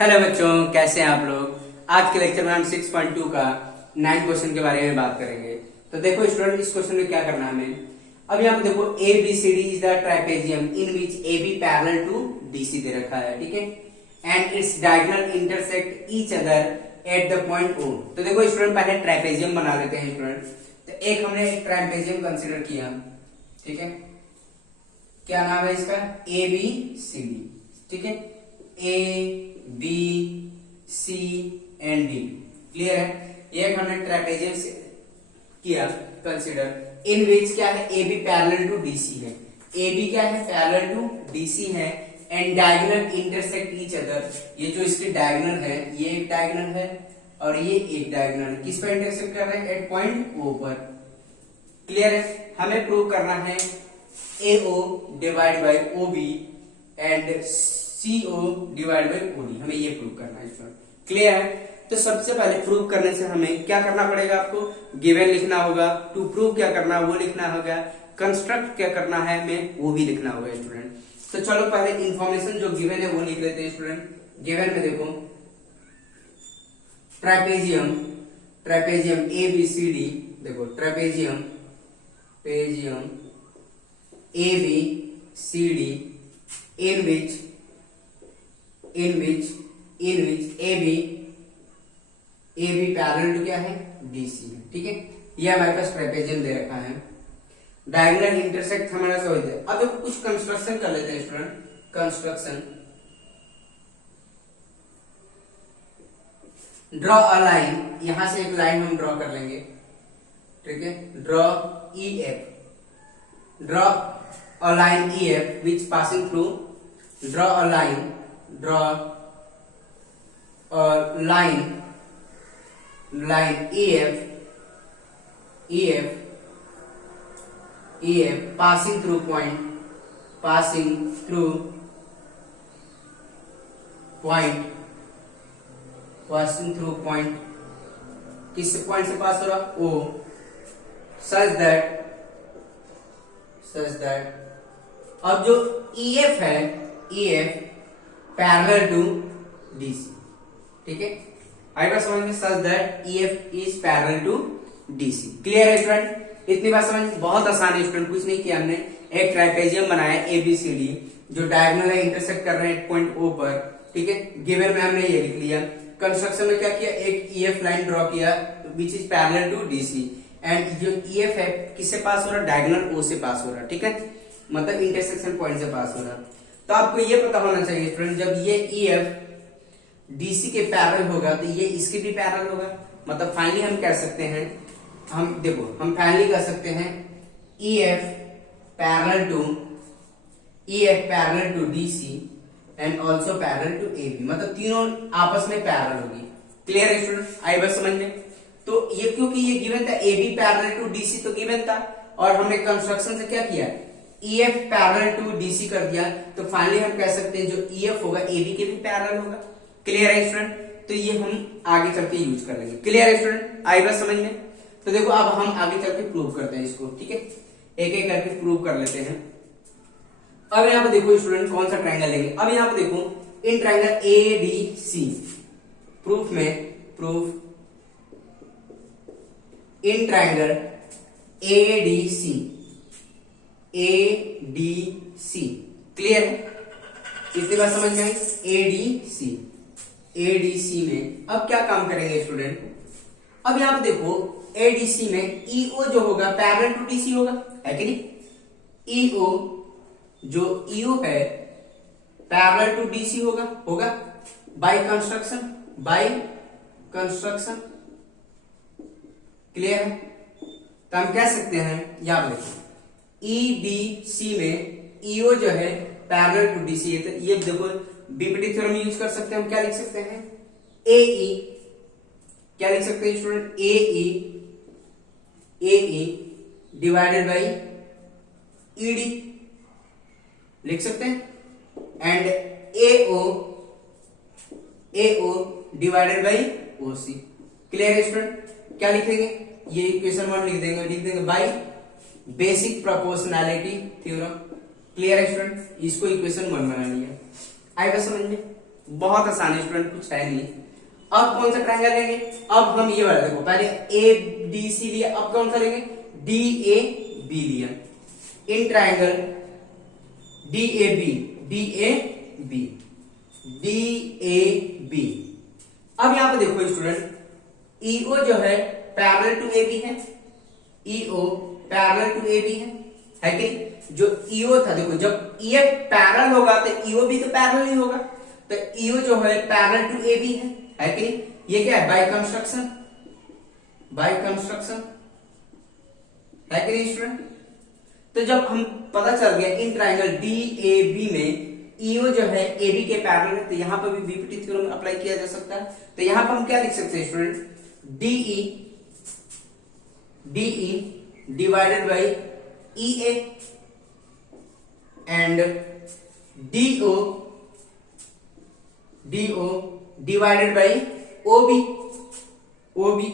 Hello बच्चों, कैसे हैं आप लोग। आज के लेक्चर में हम 6.2 का 9 क्वेश्चन के बारे में बात करेंगे। तो देखो स्टूडेंट, इस क्वेश्चन में क्या करना है हमें। अब यहाँ पे देखो A B C D is the trapezium in which A B parallel to D C दे रखा है, ठीक है, and its diagonal intersect each other at the point O. तो देखो स्टूडेंट, पहले ट्रापेजियम बना लेते हैं स्टूडेंट। तो एक हमने एक ट्रापेजियम कंसिडर किया, ठीक है, क्या नाम है इसका, ए बी सी डी, ठीक है, A B C and D, clear है। एक हमने ट्रेपेजियम किया कंसिडर इन विच क्या है, A B parallel to D C है, ए बी क्या है, पैरेलल टू डी सी है, and diagonal intersect each other. ये जो इसकी डायगोनल है, ये एक डायगोनल है और ये एक डायगोनल है, किस पर इंटरसेक्ट कर रहे हैं, एट पॉइंट ओ पर, क्लियर है। हमें प्रूव करना है AO divide by OB and CO divide by OD, हमें ये प्रूव करना है इसमें, क्लियर है। तो सबसे पहले प्रूव करने से हमें क्या करना पड़ेगा, आपको गिवन लिखना होगा, टू प्रूव क्या करना है वो लिखना होगा, कंस्ट्रक्ट क्या करना है हमें वो भी लिखना होगा स्टूडेंट। तो चलो पहले इंफॉर्मेशन जो गिवन है वो लिख लेते हैं स्टूडेंट। गिवन में देखो ट्रापेजियम, ट्रापेजियम ABCD, देखो trapezium ABCD in which AB parallel to क्या है, DC है, ठीक है। ये हमारे पास ट्रेपेजियम दे रखा है, डायगोनल इंटरसेक्ट हमारा समझ है। अब देखो कुछ कंस्ट्रक्शन कर लेते हैं student. Construction, draw a line, यहां से एक लाइन हम ड्रॉ कर लेंगे, ठीक है, draw a line EF which passing through, draw a line EF passing through point किस पॉइंट से पास हो रहा, O, such that अब जो EF है, EF पैरेलल टू DC, ठीक है, आई बात समझ में, such that EF is parallel to DC, clear है स्टूडेंट। इतनी बात समझ, बहुत आसान है स्टूडेंट, कुछ नहीं किया हमने, एक ट्रापेजियम बनाया ABCD जो डायगोनल है, इंटरसेक्ट कर रहे हैं पॉइंट O पर, ठीक है। गिवन में हमने ये लिख लिया। कंस्ट्रक्शन में क्या किया, एक EF लाइन ड्रॉ किया which is parallel to DC, and जो EF है किससे पास हो रहा, डायगोनल O से पास हो रहा, ठीक है, मतलब इंटरसेक्शन पॉइंट से पास हो रहा। तो आपको ये पता होना चाहिए स्टूडेंट, जब ये EF DC के पैरेलल होगा तो ये इसके भी पैरेलल होगा, मतलब फाइनली हम कह सकते हैं, हम देखो हम फाइनली कह सकते हैं EF parallel to DC and also parallel to AB, मतलब तीनों आपस में पैरेलल होगी, क्लियर है स्टूडेंट, आई बस समझ में। तो ये क्योंकि ये गिवन था AB पैरेलल टू DC, तो गिवन था, और हमने कंस्ट्रक्शन से क्या किया, EF पैरेलल टू DC कर दिया, तो फाइनली हम कह सकते हैं जो EF होगा AB के भी पैरेलल होगा, क्लियर है स्टूडेंट। तो ये हम आगे चल के यूज कर लेंगे, क्लियर है स्टूडेंट, आई बात समझ में। तो देखो अब हम आगे चल के प्रूव करते हैं इसको, ठीक है, एक एक करके प्रूव कर लेते हैं। अब यहाँ पे देखो स्टूडेंट कौन सा ट्रायंगल लेंगे। अब यहाँ पे देखो in triangle ADC, proof in triangle ADC, clear है, इतनी बात समझ में आई। ADC में अब क्या काम करेंगे स्टूडेंट। अब यहां पे देखो ADC में EO जो होगा पैरेलल टू DC होगा, है कि नहीं, जो EO है पैरेलल टू DC होगा बाय कंस्ट्रक्शन, क्लियर है। तो हम कह सकते हैं, याद देखो EDC में EO जो है पैरेलल टू DC है, तो ये देखो बीपीटी थ्योरम यूज कर सकते हैं, हम क्या लिख सकते हैं, AE, क्या लिख सकते हैं student, AE divided by ED लिख सकते हैं, and AO divided by OC, clear है स्टूडेंट। क्या लिखेंगे, ये इक्वेशन 1 लिख देंगे by basic proportionality theorem, clear है स्टूडेंट, इसको इक्वेशन 1 बना लिया, आएगा समझ में। बहुत आसान है स्टूडेंट, कुछ है नहीं। अब कौन सा ट्रायंगल लेंगे, अब हम ये वाला देखो, पहले ए डी सी लिया, अब कौन सा लेंगे, डी ए बी लिया। In triangle D A B, D A B, D A B. अब यहां पे देखो स्टूडेंट, ईओ जो है पैरेलल टू ए बी है, E O parallel to A B है कि जो ईओ था, देखो जब ये पैरेलल होगा तो ईओ भी तो पैरेलल ही होगा, तो ईओ जो है पैरेलल टू ए बी है कि ये क्या है, बाय कंस्ट्रक्शन, बाय कंस्ट्रक्शन है कि नहीं स्टूडेंट। तो जब हम पता चल गया in triangle D A B में ईओ जो है ए बी के पैरेलल है, तो यहां पर भी बीपीटी थ्योरम अप्लाई किया जा सकता है। तो यहां पर हम क्या लिख सकते हैं student, D E divided by E A and D O divided by O B, O B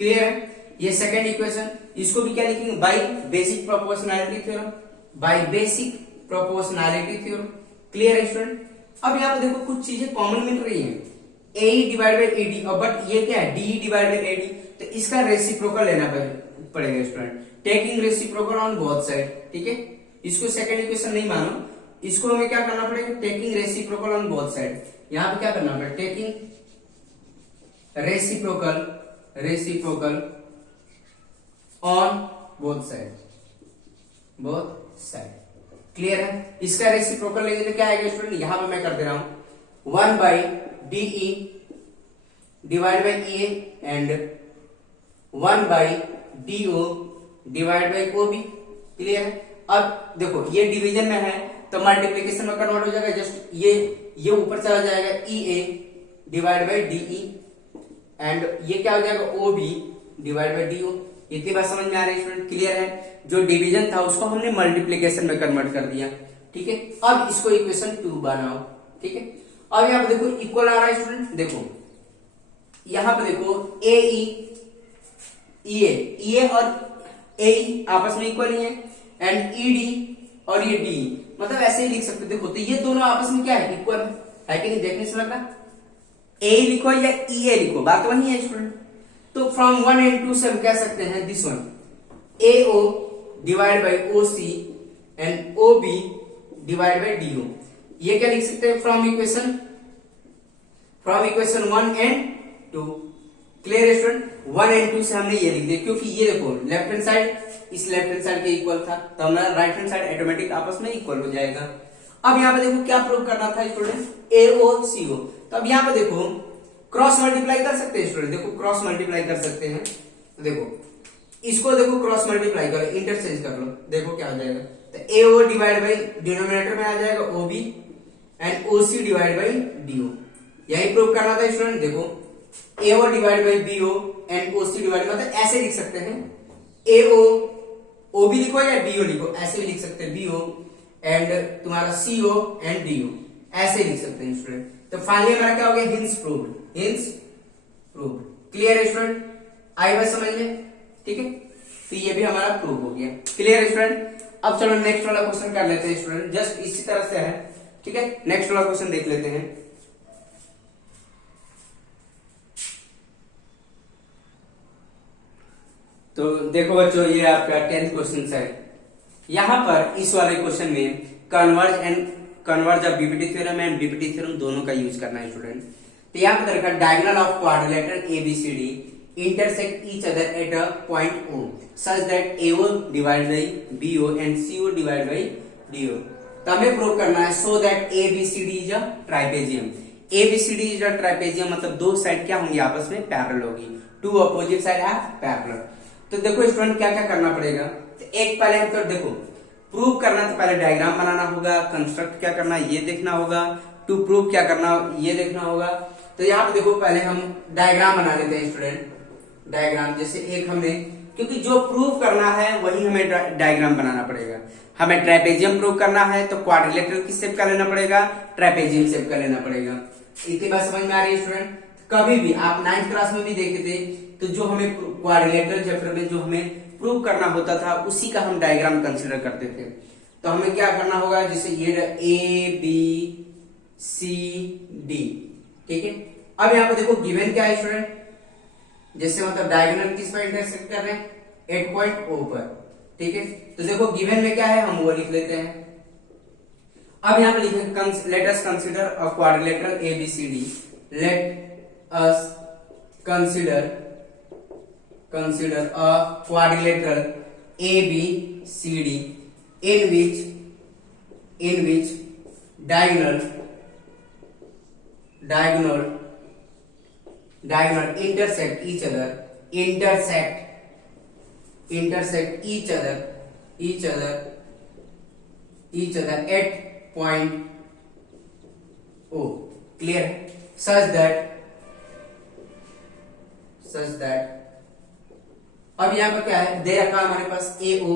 clear है। ये सेकंड इक्वेशन, इसको भी क्या लिखेंगे, by basic proportionality theorem, by basic proportionality theorem, clear है स्टूडेंट। अब यहाँ पे देखो कुछ चीजें कॉमन मिल रही हैं, A divide by A D, but ये क्या है, D divide by A D, तो इसका रेसिप्रोकल लेना पड़ेगा student, taking reciprocal on both side, ठीक है। इसको सेकंड इक्वेशन नहीं मानो, इसको हमें क्या करना पड़ेगा, taking reciprocal on both side. यहां पे क्या करना पड़ेगा, taking reciprocal on both side, both side, clear है। इसका रेसिप्रोकल लेंगे तो क्या आएगा स्टूडेंट, यहां पे मैं कर दे रहा हूं 1 by D E divide by A and 1 by D O divide by O B, clear है। अब देखो ये डिवीजन में है तो मल्टीप्लीकेशन में कन्वर्ट हो जाएगा, जस्ट ये ऊपर चला जाएगा, E A divide by DE and ये क्या हो जाएगा, ओबी डिवाइड बाई डीओ। इतनी बात समझ में आ रही है स्टूडेंट, क्लियर है। जो डिवीजन था उसको हमने मल्टीप्लीकेशन में कन्वर्ट कर दिया, ठीक है। अब इसको इक्वेशन 2 बनाओ, ठीक है। अब यहाँ पे देखो इक्वल आ रहा है स्टूडेंट, देखो यहां पे देखो ए ई और ए आपस में इक्वल ही है, एंड ई डी और ये डी, मतलब ऐसे ही लिख सकते। देखो तो ये दोनों आपस में क्या है, इक्वल है कि नहीं, देखने से लग रहा, ए लिखो या ई ए लिखो, बात वही है स्टूडेंट। तो फ्रॉम 1 and 2 से हम कह सकते हैं this one, A O divide by O C and O B divide by D O, ये क्या लिख सकते हैं, from equation 1 and 2, clear student. 1 and 2 से हमने ये लिख दिया, क्योंकि ये देखो लेफ्ट हैंड साइड इस लेफ्ट हैंड साइड के इक्वल था, तो हमारा राइट हैंड साइड ऑटोमेटिक आपस में इक्वल हो जाएगा। अब यहाँ पे देखो क्या प्रूव करना था स्टूडेंट, AOCO, तो अब यहाँ पे देखो क्रॉस मल्टीप्लाई कर सकते हैं स्टूडेंट, देखो क्रॉस मल्टीप्लाई कर सकते हैं। तो देखो इसको देखो क्रॉस मल्टीप्लाई करो, इंटरचेंज कर लो, देखो क्या हो जाएगा, तो AO डिवाइड बाई डिनोमिनेटर में आ जाएगा OB and OC divide by DO, यही प्रूव करना था स्टूडेंट। देखो AO divide by BO and OC divide, मतलब ऐसे लिख सकते हैं, AO OB लिखो या DO लिखो, ऐसे भी लिख सकते हैं, BO एंड तुम्हारा CO एंड DO, ऐसे लिख सकते हैं स्टूडेंट। तो फाइनली हमारा क्या हो गया, hints proved, hints proved, clear है स्टूडेंट, आई बात समझ में, ठीक है। तो ये भी हमारा प्रूव हो गया, क्लियर है स्टूडेंट। अब चलो नेक्स्ट वाला क्वेश्चन कर लेते हैं स्टूडेंट, जस्ट इसी तरह से है, ठीक है। नेक्स्ट वाला क्वेश्चन देख लेते हैं। तो देखो बच्चों, ये आपका 10th क्वेश्चन है। यहां पर इस वाले क्वेश्चन में converge of BPT theorem and BPT theorem दोनों का यूज करना है स्टूडेंट। तो यहाँ पे देखा diagonal of quadrilateral ABCD intersect each other at a point O such that AO divided by BO and CO divided by DO। तो हमें प्रूव करना है so that ABCD is a trapezium। ABCD is a trapezium मतलब दो side क्या होंगी, आपस में पैरेलल होगी, two opposite side are parallel. तो देखो स्टूडेंट क्या क्या करना पड़ेगा, तो एक पहले हम तो देखो प्रूव करना, तो पहले डायग्राम बनाना होगा, कंस्ट्रक्ट क्या करना ये देखना होगा, टू प्रूव क्या करना ये देखना होगा। तो यहाँ पे देखो पहले हम डायग्राम बना लेते हैं स्टूडेंट, डायग्राम जैसे एक हमने, क्योंकि जो प्रूव करना है वही हमें डायग्राम बनाना पड़ेगा। हमें ट्रेपेजियम प्रूव करना है तो क्वाड्रिलेटरल किस शेप का लेना पड़ेगा, ट्रेपेजियम शेप का लेना पड़ेगा। इतनी बात समझ में आ रही है स्टूडेंट। कभी भी आप 9th क्लास में भी देखे थे, तो जो हमें क्वाड्रिलेटरल चैप्टर में जो हमें प्रूव करना होता था उसी का हम डायग्राम कंसिडर करते थे। तो हमें क्या करना होगा, जैसे ये A B सी डी। ठीक है, अब यहाँ पे देखो गिवन क्या है स्टूडेंट, जैसे मतलब डायगोनल किस पर इंटरसेक्ट कर रहे हैं, 8 पॉइंट ओ पर। ठीक है, तो देखो गिवन में क्या है हम वो लिख लेते हैं। अब यहाँ पे लिखेंगे let us consider a quadrilateral A B C D, let us consider a quadrilateral A B C D in which diagonal intersect each other at point O, clear, such that अब यहां पर क्या है दे रखा हमारे पास AO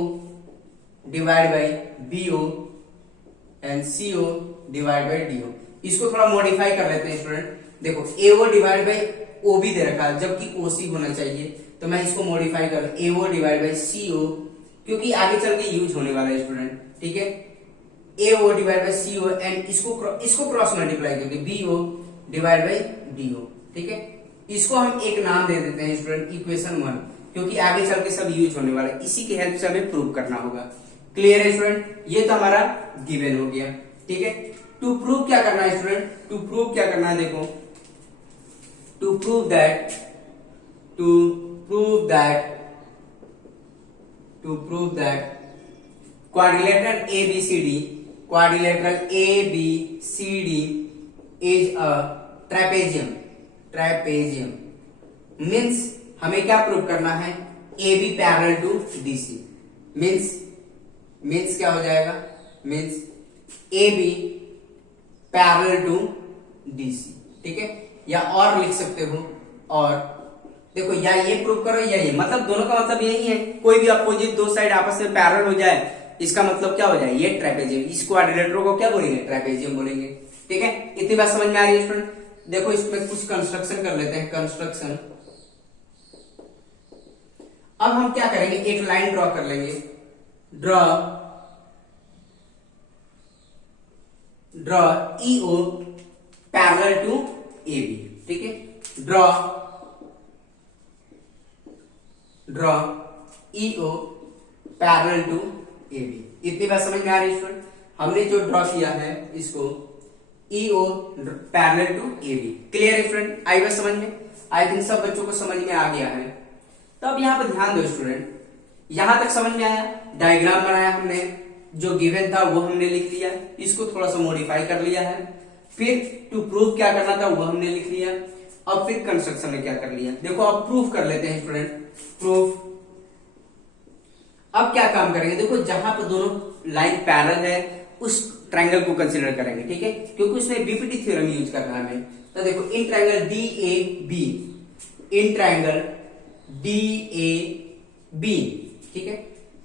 divide by BO and CO divide by DO। इसको थोड़ा modify कर लेते हैं स्टूडेंट। देखो AO डिवाइड बाई OB दे रखा है जबकि OC होना चाहिए, तो मैं इसको मॉडिफाई कर AO डिवाइड बाई CO, क्योंकि आगे चल के यूज होने वाला है स्टूडेंट। ठीक है, AO divide by CO and इसको क्रॉस मल्टीप्लाई करके BO डिवाइड बाई DO। ठीक है, इसको हम एक नाम दे देते हैं स्टूडेंट इक्वेशन 1, क्योंकि आगे चल के सब यूज होने वाला है, इसी की हेल्प से हमें प्रूव करना होगा। क्लियर है स्टूडेंट, ये तो हमारा गिवन हो गया। ठीक है, टू प्रूव क्या करना है स्टूडेंट, टू प्रूव क्या करना है, देखो to prove that quadrilateral ABCD is a trapezium means हमें क्या प्रूव करना है, AB parallel to DC means क्या हो जाएगा, means AB parallel to DC। ठीक है, या और लिख सकते हो, और देखो या ये प्रूव करो या ये, मतलब दोनों का मतलब यही है, कोई भी अपोजिट दो साइड आपस में पैरेलल हो जाए इसका मतलब क्या हो जाए, ये ट्रेपेजियम। इस क्वाड्रिलेटरल को क्या बोलेंगे, ट्रेपेजियम बोलेंगे। ठीक है, इतनी बात समझ में आ रही है स्टूडेंट। देखो इसमें कुछ कंस्ट्रक्शन कर लेते हैं, कंस्ट्रक्शन। अब हम क्या करेंगे, एक लाइन ड्रॉ कर लेंगे, draw EO parallel to AB। ठीक है, draw EO parallel to AB। इतनी बात समझ में आ रही है स्टूडेंट। हमने जो ड्रॉ किया है इसको EO parallel to AB। Clear है स्टूडेंट, आई बात समझ में, आई थिंक सब बच्चों को समझ में आ गया है। तो अब यहाँ पर ध्यान दो स्टूडेंट, यहां तक समझ में आया, डायग्राम बनाया हमने, जो गिवन था वो हमने लिख लिया, इसको थोड़ा सा मॉडिफाई कर लिया है, फिर टू प्रूव क्या करना था वो हमने लिख लिया, अब फिर कंस्ट्रक्शन में क्या कर लिया। देखो अब प्रूफ कर लेते हैं स्टूडेंट, प्रूफ। अब क्या काम करेंगे, देखो जहां पर दोनों लाइन पैरेलल है उस ट्रायंगल को कंसीडर करेंगे। ठीक है, क्योंकि उसमें बीपीटी थ्योरम यूज करना है हमें। तो देखो इन ट्रायंगल DAB, ठीक है,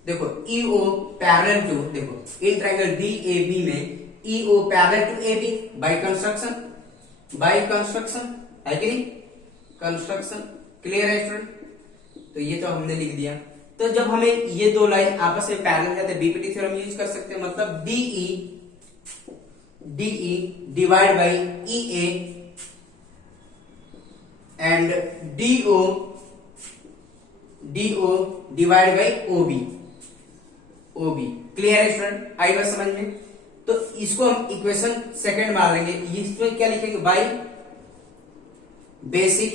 देखो EO पैरेलल टू, देखो इन ट्रायंगल DAB में EO parallel to AB by construction है कि नहीं, कंस्ट्रक्शन। क्लियर है स्टूडेंट, तो ये तो हमने लिख दिया। तो जब हमें ये दो लाइन आपस में पैरेलल है तो बीपीटी थ्योरम यूज कर सकते हैं, मतलब DE divide by EA and DO divide by OB। Clear है स्टूडेंट, आई बात समझ में। तो इसको हम इक्वेशन सेकंड मान लेंगे, इसमें क्या लिखेंगे, by basic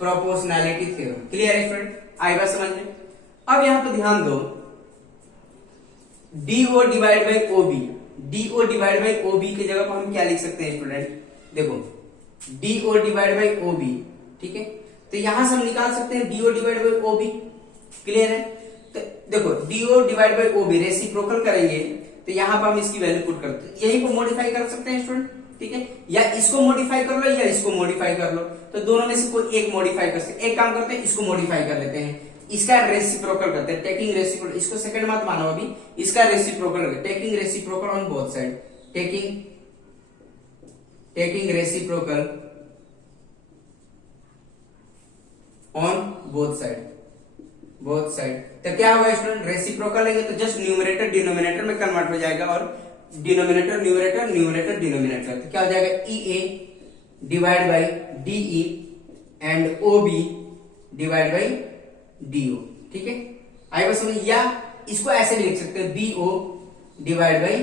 proportionality theorem. Clear है स्टूडेंट, आई बात समझ में। अब यहां पर ध्यान दो, DO डिवाइड बाई OB की जगह पर हम क्या लिख सकते हैं स्टूडेंट, देखो DO डिवाइड बाई OB। ठीक है, तो यहां से हम निकाल सकते हैं DO divide by OB। Clear है, तो देखो DO divide by OB reciprocal करेंगे तो यहां पर हम इसकी वैल्यू पुट करते हैं, यही को मॉडिफाई कर सकते हैं स्टूडेंट। ठीक है, या इसको मॉडिफाई कर लो या इसको मॉडिफाई कर लो, तो दोनों में से कोई एक मॉडिफाई कर सकते। एक काम करते हैं, इसको मॉडिफाई कर लेते हैं, इसका रेसिप्रोकल करते हैं, टेकिंग रेसिप्रोकल। इसको सेकंड मत मानो अभी, इसका reciprocal, taking reciprocal on both side, taking reciprocal on both side. तो क्या होगा स्टूडेंट, रेसिप्रोकल लेंगे तो जस्ट न्यूमरेटर डिनोमिनेटर में कन्वर्ट हो जाएगा और डिनोमिनेटर न्यूमरेटर, न्यूमरेटर डिनोमिनेटर, तो क्या हो जाएगा E A divide by D E and O B divide by D O. ठीक है, आई बात समझ, या इसको ऐसे भी लिख सकते हैं B O divide by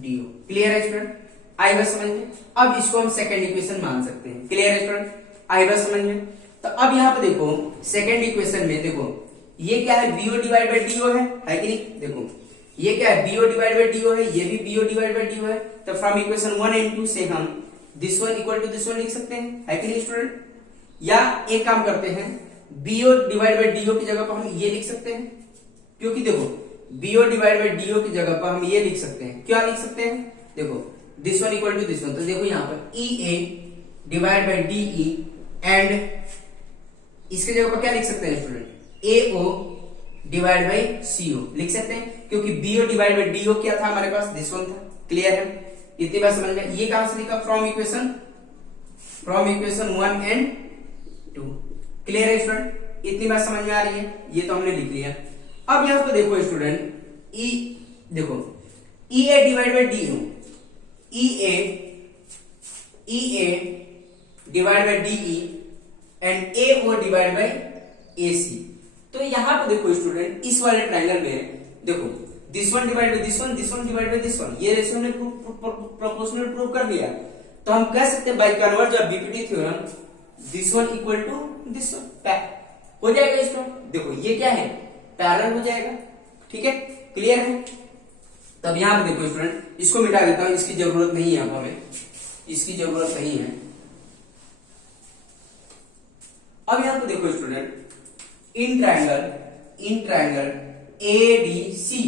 D O. Clear है स्टूडेंट, आई बात समझ में। अब इसको हम सेकेंड इक्वेशन मान सकते हैं। क्लियर है स्टूडेंट, आई बात समझ में। तो अब यहाँ पे देखो सेकेंड इक्वेशन में देखो ये क्या है, बीओ डिवाइड बाई डीओ है कि नहीं। देखो ये क्या है, बीओ डिवाइड बाई डीओ है, ये भी बीओ डिवाइड बाई डीओ है। तो फ्रॉम इक्वेशन 1 एंड 2 से हम this one equal to this one लिख सकते हैं, है कि नहीं स्टूडेंट। या एक काम करते हैं, बीओ डिवाइड बाई डीओ की जगह पर हम ये लिख सकते हैं, क्योंकि देखो बीओ डिवाइड बाई डीओ की जगह पर हम ये लिख सकते हैं। क्या लिख सकते हैं, देखो this one equal to this one, तो देखो यहाँ पर E A divide by D E and इसके जगह पर क्या लिख सकते हैं student, A O divide by C O लिख सकते हैं, क्योंकि बीओ डिवाइड बाई डीओ क्या था हमारे पास, दिस वन था। क्लियर है, इतनी बात समझ में। ये कहां से लिखा, फ्रॉम इक्वेशन 1 एंड 2। क्लियर है स्टूडेंट, इतनी बात समझ में आ रही है, ये तो हमने लिख लिया। अब यहां पर देखो स्टूडेंट, ई देखो E A divide by D O, E A divide by D E and A O divide by A C. तो यहां पे देखो स्टूडेंट, इस वाले ट्रायंगल में देखो this one divide by this one, this one divide by this one, ये ratio ने प्रोपोर्शनल प्रूव कर दिया। तो हम कह सकते हैं by converse of BPT theorem this one equal to this one हो जाएगा स्टूडेंट। देखो ये क्या है, पैरेलल हो जाएगा। ठीक है, क्लियर है। तब यहां पे देखो स्टूडेंट, इसको मिटा देता हूं, इसकी जरूरत नहीं है, अब हमें इसकी जरूरत नहीं है। अब यहां पे देखो स्टूडेंट, इन ट्रायंगल एडीसी,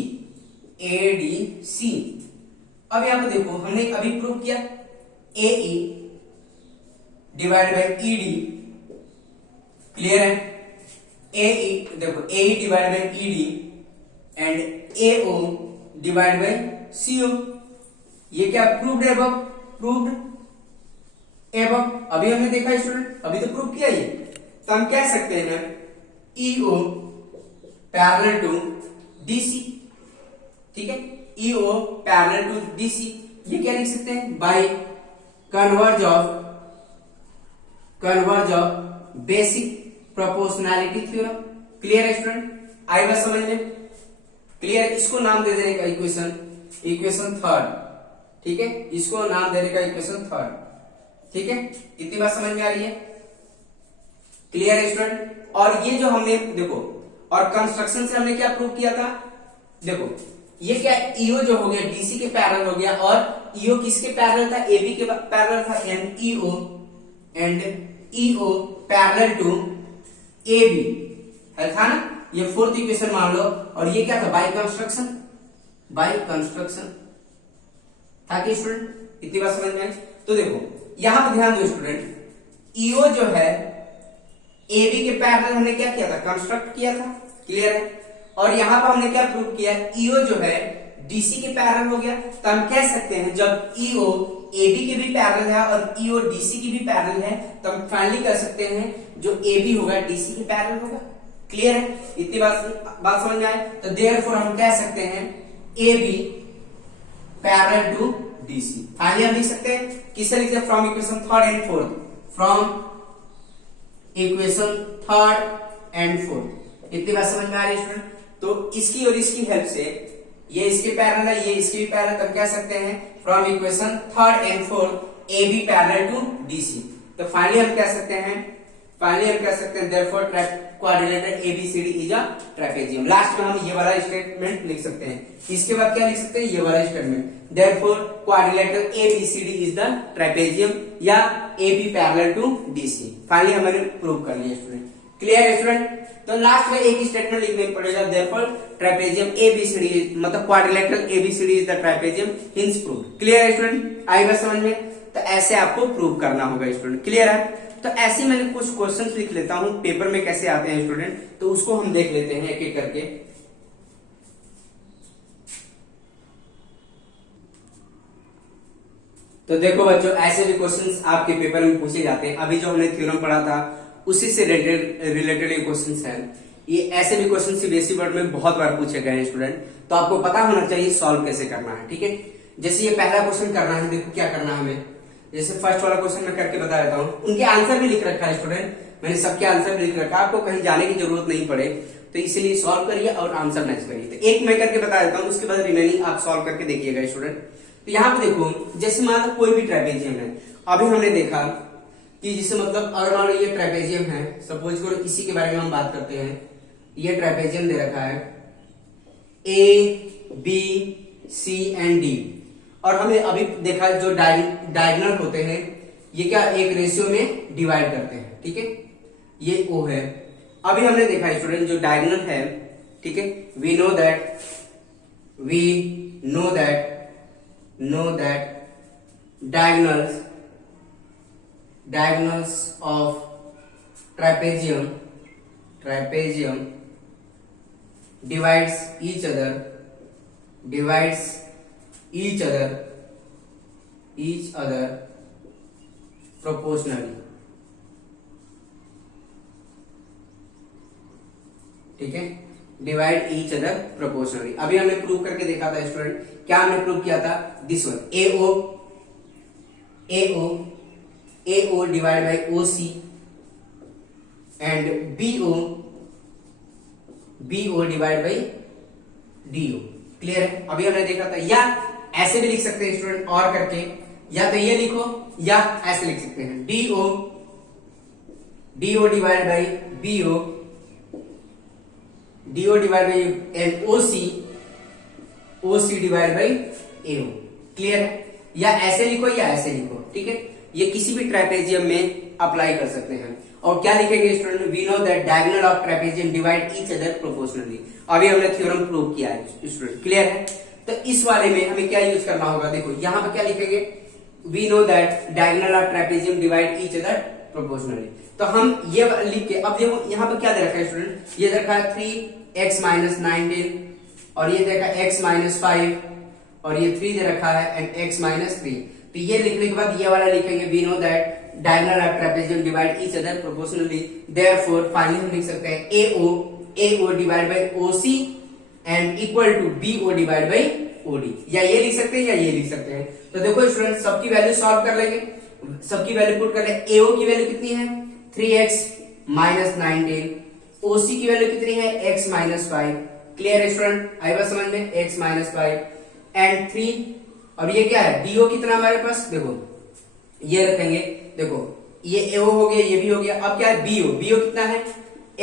अब यहां पे देखो हमने अभी प्रूव किया A E divide by E D. Clear है, एई देखो A E divide by E D and A O divide by C O, ये क्या प्रूव्ड है, प्रूव्ड एवं अभी हमने देखा स्टूडेंट, अभी तो प्रूव किया ये। तो हम कह सकते हैं ईओ पैरेलल टू डीसी। ठीक है, ईओ पैरेलल टू डीसी, ये क्या लिख सकते हैं, by converse of basic proportionality theorem. Clear है स्टूडेंट, आई बात समझ में। क्लियर, इसको नाम दे देने का इक्वेशन थर्ड। ठीक है, इसको नाम देने का इक्वेशन थर्ड। ठीक है, इतनी बात समझ में आ रही है। क्लियर है स्टूडेंट। और ये जो हमने देखो, और कंस्ट्रक्शन से हमने क्या प्रूव किया था, देखो ये क्या, ईओ जो हो गया डीसी के पैरेलल हो गया, और ईओ किसके पैरेलल था, एबी के पैरेलल था, and E O parallel to A B है था ना। ये फोर्थ इक्वेशन मान लो, और ये क्या था, बाय कंस्ट्रक्शन था कि स्टूडेंट, इतनी बात समझ में आई। तो देखो यहां पर ध्यान दो स्टूडेंट, ईओ जो है एबी के पैरेलल हमने क्या किया था, कंस्ट्रक्ट किया था। क्लियर है, और यहां पर हमने क्या प्रूव किया, ईओ जो है डीसी के पैरेलल हो गया। तो हम कह सकते हैं जब ईओ एबी के भी पैरेलल है और ईओ डीसी की भी पैरेलल है, तो हम फाइनली कह सकते हैं जो एबी होगा डीसी के पैरेलल होगा। क्लियर है, इतनी बात समझ में आए। तो देयरफॉर हम कह सकते हैं A B parallel to D C. Finally हम लिख सकते हैं, किससे लिखते हैं, from equation third and fourth, from equation third and fourth. इतनी बात समझ में आ रही है स्टूडेंट। तो इसकी और इसकी हेल्प से, ये इसके पैरेलल है, ये इसके भी पैरेलल, तब कह सकते हैं from equation third and fourth A B parallel to D C. तो फाइनली हम कह सकते हैं therefore quadrilateral A B C D is a trapezium. Last में हम ये वाला स्टेटमेंट लिख सकते हैं। इसके बाद क्या लिख सकते हैं, ये वाला statement, therefore quadrilateral A B C D is the trapezium, या A B parallel to D C. Finally हमने प्रूव कर लिया स्टूडेंट। क्लियर है स्टूडेंट। तो लास्ट में एक स्टेटमेंट लिखने पड़ेगा, देयरफॉर ट्रेपेजियम एबीसीडी मतलब quadrilateral A B C D is the trapezium, hence proved. Clear है स्टूडेंट, आई बात समझ में। तो ऐसे आपको प्रूव करना होगा स्टूडेंट। क्लियर है। तो ऐसे मैंने कुछ क्वेश्चंस लिख लेता हूं, पेपर में कैसे आते हैं स्टूडेंट, तो उसको हम देख लेते हैं एक एक करके। तो देखो बच्चों, ऐसे भी क्वेश्चंस आपके पेपर में पूछे जाते हैं। अभी जो हमने थ्योरम पढ़ा था उसी से रिलेटेड ये क्वेश्चंस हैं। ये ऐसे भी क्वेश्चन सीबीएसई बोर्ड में बहुत बार पूछे गए हैं स्टूडेंट, तो आपको पता होना चाहिए सॉल्व कैसे करना है। ठीक है, जैसे ये पहला क्वेश्चन करना है, देखो क्या करना है हमें। जैसे फर्स्ट वाला क्वेश्चन मैं करके बता देता हूँ, उनके आंसर भी लिख रखा है स्टूडेंट, मैंने सबके आंसर भी लिख रखा है, आपको कहीं जाने की जरूरत नहीं पड़े, तो इसीलिए सॉल्व करिए और आंसर मैच करिए। तो एक मैं करके बता देता हूँ, उसके बाद रिमेनिंग आप सॉल्व करके देखिएगा स्टूडेंट। तो यहाँ पे देखो, जैसे मान लो कोई भी ट्रेपेजियम है, अभी हमने देखा कि जिससे मतलब अगर मान लो ये ट्रेपेजियम है, सपोज करो इसी के बारे में हम बात करते हैं, ये ट्रेपेजियम दे रखा है A B C and D, और हमें अभी देखा जो डायगोनल होते हैं ये क्या एक रेशियो में डिवाइड करते हैं, ठीक है, ये O है। अभी हमने देखा स्टूडेंट जो डायगोनल है, ठीक है, we know that diagonals of trapezium divides each other proportionally, ठीक है, डिवाइड ईच अदर प्रोपोर्शनली। अभी हमने प्रूव करके देखा था स्टूडेंट, क्या हमने प्रूव किया था, this one AO divide by OC and BO divide by DO, clear है। अभी हमने देखा था, या ऐसे भी लिख सकते हैं स्टूडेंट और करके, या तो ये लिखो या ऐसे लिख सकते हैं, DO divide by DO divide by and OC divide by AO, clear है। या ऐसे लिखो या ऐसे लिखो, ठीक है, ये किसी भी ट्रेपेजियम में अप्लाई कर सकते हैं। और क्या लिखेंगे student, we know that diagonal of trapezium divide each other proportionally. अभी हमने थ्योरम प्रूव किया है स्टूडेंट, क्लियर है। तो इस वाले में हमें क्या यूज करना होगा, देखो यहाँ पे क्या लिखेंगे, we know that diagonal of trapezium divide each other proportionally. तो हम ये लिख के, अब देखो यहाँ पे क्या दे रखा है स्टूडेंट, ये दे रखा है 3x माइनस 19 और ये दे रखा है x माइनस 5 और ये 3 दे रखा है एंड x माइनस 3। तो ये लिखने के बाद ये वाला लिखेंगे, we know that diagonal of trapezium divide each other proportionally, therefore finally हम लिख सकते हैं AO divide by OC and equal to BO divide by OD। या ये लिख सकते हैं या ये लिख सकते हैं। तो देखो स्टूडेंट, सबकी वैल्यू सॉल्व कर लेंगे, सबकी वैल्यू पुट कर ले। AO की वैल्यू कितनी है, 3x माइनस 19, OC की वैल्यू कितनी है, x माइनस 5, क्लियर है स्टूडेंट, आई बात समझ में, x माइनस 5 एंड 3, और ये क्या है, DO कितना हमारे पास, देखो ये रखेंगे, देखो ये AO हो गया, ये भी हो गया। अब क्या है, BO कितना है,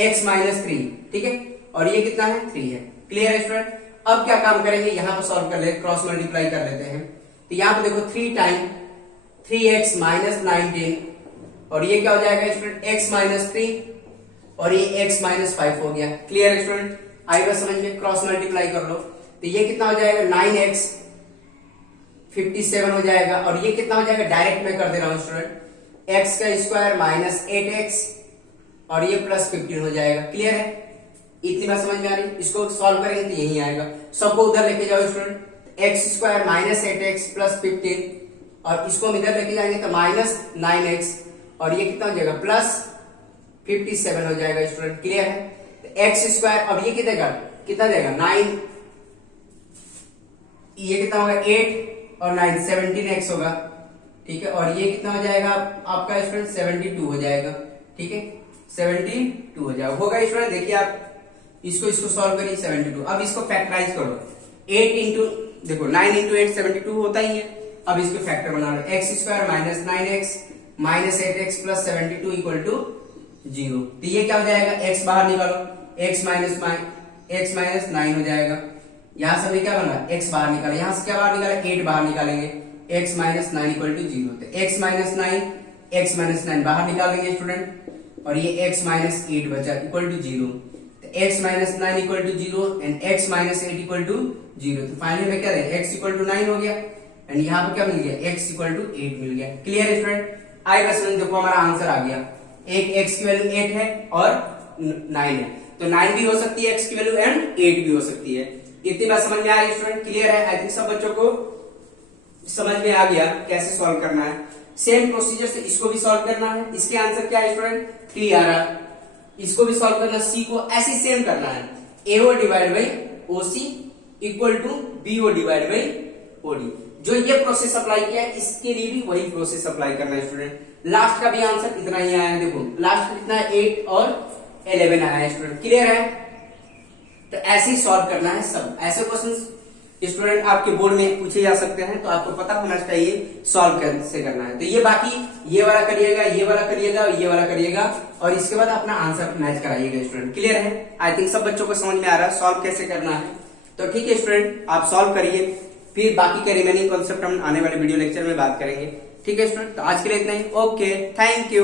x माइनस 3, ठीक है, और ये कितना है, 3 है, क्लियर है स्टूडेंट। अब क्या काम करेंगे, यहां पर सॉल्व कर ले, क्रॉस मल्टीप्लाई कर लेते हैं। तो यहां पे देखो 3 टाइम 3x माइनस 19 और ये क्या हो जाएगा स्टूडेंट, x माइनस 3 और ये x माइनस 5 हो गया, क्लियर है स्टूडेंट, आई बात समझ में, क्रॉस मल्टीप्लाई कर लो। तो ये कितना हो जाएगा, 9x 57 हो जाएगा, और ये कितना हो जाएगा, डायरेक्ट मैं कर दे रहा हूं स्टूडेंट, x का स्क्वायर माइनस 8x और ये प्लस 15 हो जाएगा, क्लियर है। इतनी बात समझ में आ रही, इसको सॉल्व करेंगे तो यही आएगा, सबको उधर लेके जाओ student, x square minus 8x plus 15 और इसको हम इधर लेके जाएंगे तो माइनस 9x और ये कितना हो जाएगा, प्लस 57 हो जाएगा स्टूडेंट, क्लियर है। तो x स्क्वायर, अब ये कितना देगा 9, ये कितना होगा 8 और 9 17x होगा, ठीक है, और ये कितना हो जाएगा आपका स्टूडेंट 72 हो जाएगा, ठीक है, 72 हो जाएगा, होगा स्टूडेंट। देखिए आप इसको सॉल्व करिए, 72। अब इसको फैक्टराइज करो, 8 इंटू, देखो 9 इंटू 8 72 होता ही है। अब इसको फैक्टर बना लो, x square minus 9x minus 8x plus 72 equal to 0। तो ये क्या हो जाएगा, x बाहर निकालो, x माइनस 9 हो जाएगा। यहां से हमने क्या बना, x बाहर निकाला, यहां से क्या बाहर निकाला, 8 बाहर निकालेंगे, x माइनस 9 इक्वल टू 0। तो x माइनस 9 बाहर निकालेंगे स्टूडेंट, और ये x माइनस 8 बचा इक्वल टू 0। तो x minus 9 equal to 0 and x minus 8 equal to 0। तो फाइनली में क्या है, x इक्वल टू 9 हो गया एंड यहाँ पे क्या मिल गया, x इक्वल टू 8 मिल गया, क्लियर है स्टूडेंट। आई बस देखो हमारा आंसर आ गया, एक x की वैल्यू 8 है और 9 है, तो 9 भी हो सकती है x की वैल्यू एंड 8 भी हो सकती है। इतनी बात समझ में आ रही है स्टूडेंट, क्लियर है। आई थिंक सब बच्चों को समझ में आ गया कैसे सॉल्व करना है। सेम प्रोसीजर से इसको भी सॉल्व करना है। इसके आंसर क्या है स्टूडेंट, 3 आ रहा, इसको भी सॉल्व करना, सी को ऐसे सेम करना है, AO divide by OC equal to BO divide by OD। जो ये प्रोसेस अप्लाई किया है इसके लिए भी वही प्रोसेस अप्लाई करना है स्टूडेंट। लास्ट का भी आंसर इतना ही आया है, देखो लास्ट का कितना है 8 और 11 आया है स्टूडेंट, क्लियर है। तो ऐसे ही सॉल्व करना है सब, ऐसे क्वेश्चंस स्टूडेंट आपके बोर्ड में पूछे जा सकते हैं, तो आपको पता होना चाहिए सॉल्व कैसे करना है। तो ये बाकी ये वाला करिएगा, ये वाला करिएगा और ये वाला करिएगा और इसके बाद अपना आंसर मैच कराइएगा स्टूडेंट, क्लियर है। आई थिंक सब बच्चों को समझ में आ रहा है सॉल्व कैसे करना है। तो ठीक है स्टूडेंट, आप सॉल्व करिए, फिर बाकी के रिमेनिंग कॉन्सेप्ट हम आने वाले वीडियो लेक्चर में बात करेंगे। ठीक है स्टूडेंट, तो आज के लिए इतना ही। Okay, thank you.